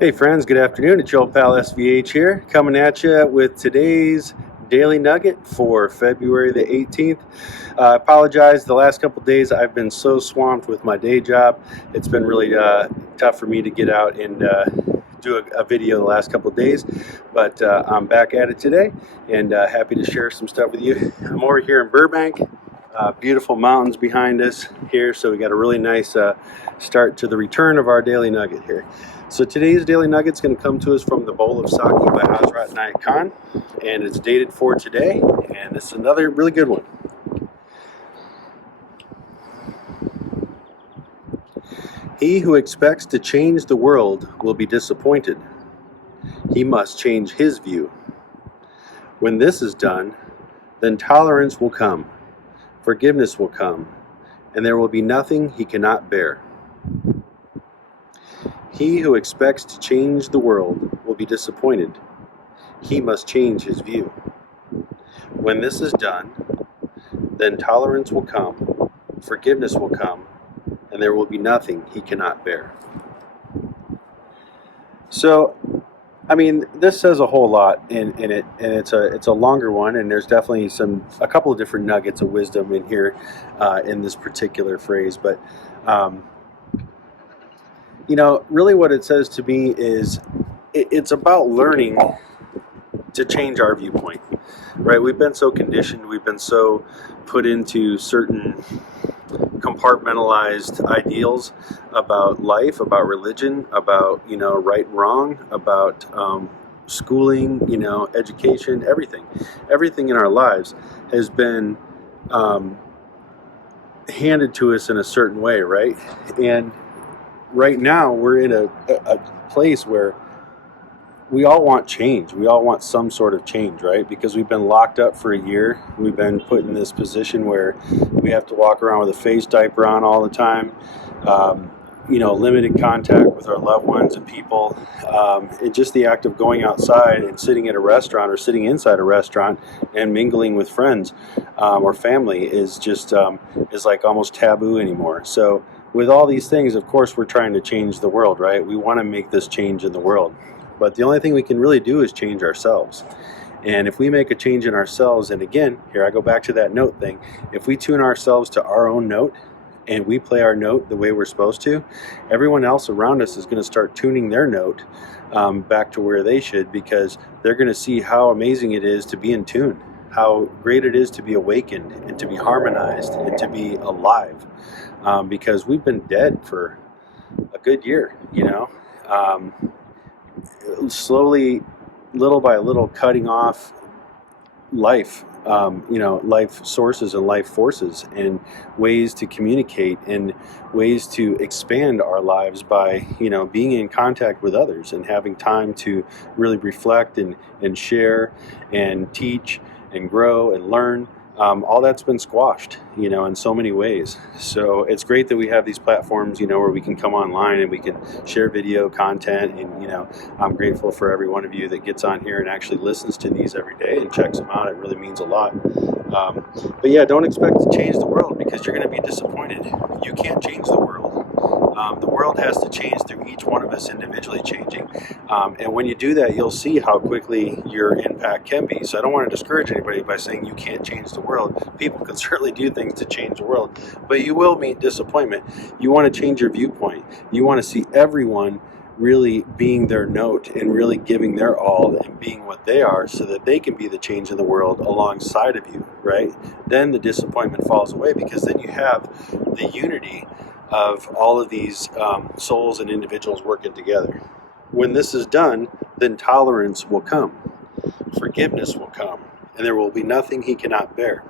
Hey friends, good afternoon. It's your old pal SVH here, coming at you with today's Daily Nugget for February the 18th. I apologize, the last couple days I've been so swamped with my day job. It's been really tough for me to get out and do a video the last couple days, but I'm back at it today and happy to share some stuff with you. I'm over here in Burbank. Beautiful mountains behind us here, so we got a really nice start to the return of our Daily Nugget here. So today's Daily Nugget is going to come to us from the Bowl of Saki by Hazrat Inayat Khan, and it's dated for today, and it's another really good one. He who expects to change the world will be disappointed. He must change his view. When this is done, then tolerance will come. Forgiveness will come, and there will be nothing he cannot bear. He who expects to change the world will be disappointed. He must change his view. When this is done, then tolerance will come, forgiveness will come, and there will be nothing he cannot bear. So, I mean, this says a whole lot in it, and it's a longer one, and there's definitely a couple of different nuggets of wisdom in here in this particular phrase. But really, what it says to me is it's about learning to change our viewpoint, right? We've been so conditioned, we've been so put into certain compartmentalized ideals about life, about religion, about right and wrong, about schooling, education, everything in our lives has been handed to us in a certain way, right? And right now we're in a place where we all want change. We all want some sort of change, right? Because we've been locked up for a year. We've been put in this position where we have to walk around with a face diaper on all the time. Limited contact with our loved ones and people. And just the act of going outside and sitting at a restaurant or sitting inside a restaurant and mingling with friends or family is just is like almost taboo anymore. So with all these things, of course, we're trying to change the world, right? We want to make this change in the world. But the only thing we can really do is change ourselves. And if we make a change in ourselves, and again, here I go back to that note thing, if we tune ourselves to our own note and we play our note the way we're supposed to, everyone else around us is going to start tuning their note back to where they should, because they're going to see how amazing it is to be in tune, how great it is to be awakened and to be harmonized and to be alive, because we've been dead for a good year, slowly, little by little, cutting off life, life sources and life forces and ways to communicate and ways to expand our lives by, being in contact with others and having time to really reflect and share and teach and grow and learn. All that's been squashed, in so many ways. So it's great that we have these platforms, where we can come online and we can share video content. And, I'm grateful for every one of you that gets on here and actually listens to these every day and checks them out. It really means a lot. But yeah, don't expect to change the world, because you're going to be disappointed. You can't change the world. The world has to change through each one of us individually changing. And when you do that, you'll see how quickly your impact can be. So I don't want to discourage anybody by saying you can't change the world. People can certainly do things to change the world, but you will meet disappointment. You want to change your viewpoint. You want to see everyone really being their note and really giving their all and being what they are, so that they can be the change in the world alongside of you, right? Then the disappointment falls away, because then you have the unity of all of these souls and individuals working together. When this is done, then tolerance will come, forgiveness will come, and there will be nothing he cannot bear.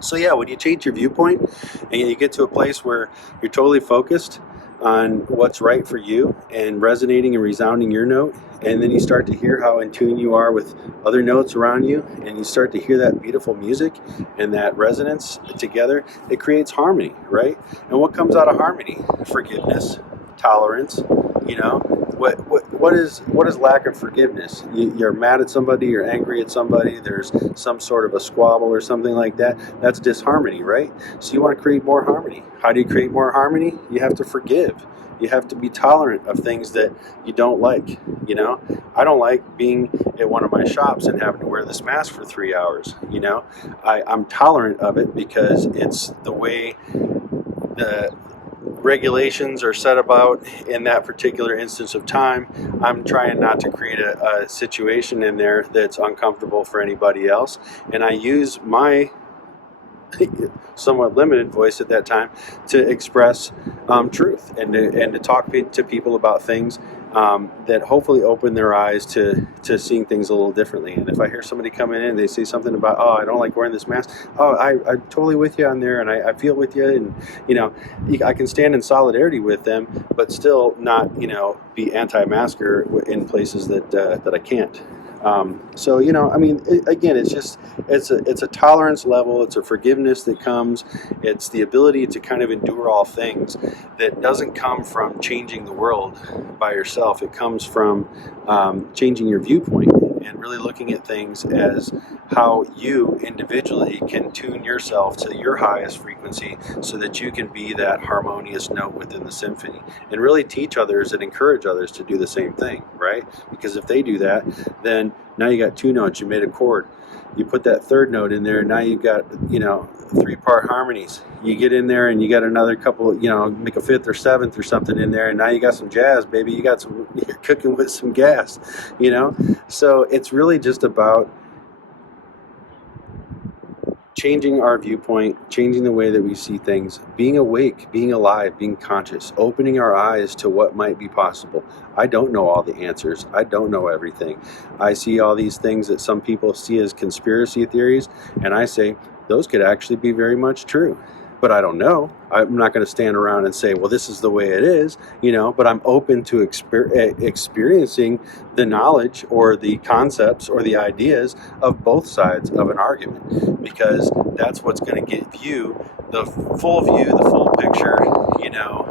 So yeah, when you change your viewpoint and you get to a place where you're totally focused on what's right for you and resonating and resounding your note, and then you start to hear how in tune you are with other notes around you, and you start to hear that beautiful music and that resonance together, it creates harmony, right? And what comes out of harmony? Forgiveness, tolerance, what is lack of forgiveness? You're mad at somebody, you're angry at somebody, there's some sort of a squabble or something like that. That's disharmony, right? So you want to create more harmony. How do you create more harmony? You have to forgive. You have to be tolerant of things that you don't like. You know, I don't like being at one of my shops and having to wear this mask for 3 hours. You know, I'm tolerant of it because it's the way the regulations are set about in that particular instance of time. I'm trying not to create a situation in there that's uncomfortable for anybody else, and I use my somewhat limited voice at that time to express truth and to talk to people about things that hopefully open their eyes to seeing things a little differently. And if I hear somebody come in and they say something about, oh, I don't like wearing this mask, oh, I'm totally with you on there, and I feel with you, and you know, I can stand in solidarity with them, but still not, you know, be anti-masker in places that I can't. So, you know, I mean, again, it's a tolerance level, it's a forgiveness that comes, it's the ability to kind of endure all things that doesn't come from changing the world by yourself. It comes from changing your viewpoint and really looking at things as how you individually can tune yourself to your highest frequency so that you can be that harmonious note within the symphony, and really teach others and encourage others to do the same thing, right? Because if they do that, then now you got two notes, you made a chord. You put that third note in there, now you've got, you know, 3-part harmonies. You get in there and you got another couple, you know, make a fifth or seventh or something in there, and now you got some jazz, baby. You're cooking with some gas, you know? So it's really just about changing our viewpoint, changing the way that we see things, being awake, being alive, being conscious, opening our eyes to what might be possible. I don't know all the answers. I don't know everything. I see all these things that some people see as conspiracy theories, and I say, those could actually be very much true. But I don't know. I'm not going to stand around and say, well, this is the way it is, you know, but I'm open to experiencing the knowledge or the concepts or the ideas of both sides of an argument, because that's what's going to give you the full view, the full picture, you know,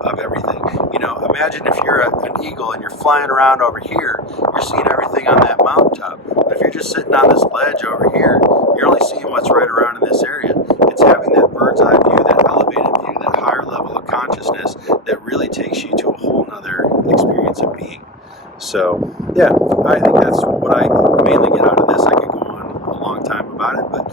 of everything. You know, imagine if you're an eagle and you're flying around over here, you're seeing everything on that mountaintop. But if you're just sitting on this ledge over here, you're only seeing what's right around in this area. It's having that bird's eye view, that elevated view, that higher level of consciousness that really takes you to a whole nother experience of being. So, yeah, I think that's what I mainly get out of this. I could go on a long time about it, but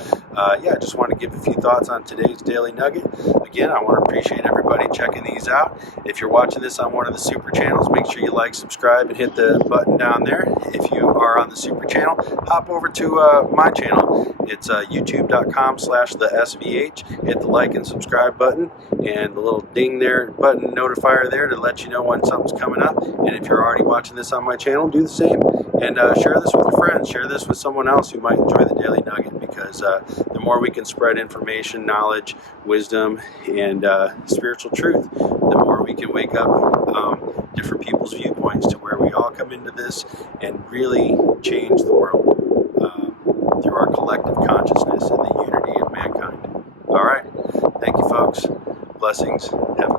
yeah, I just want to give a few thoughts on today's Daily Nugget. Again, I want to appreciate everybody checking these out. If you're watching this on one of the super channels, make sure you like, subscribe, and hit the button down there. If you are on the super channel, hop over to my channel. It's youtube.com/thesvh. Hit the like and subscribe button and the little ding there button notifier there to let you know when something's coming up. And if you're already watching this on my channel, do the same, and share this with your friends. Share this with someone else who might enjoy the Daily Nugget, because the more we can spread information, knowledge, wisdom, and spiritual truth, the more we can wake up different people's viewpoints to where we all come into this and really change the world through our collective consciousness and the unity of mankind. All right. Thank you, folks. Blessings. Have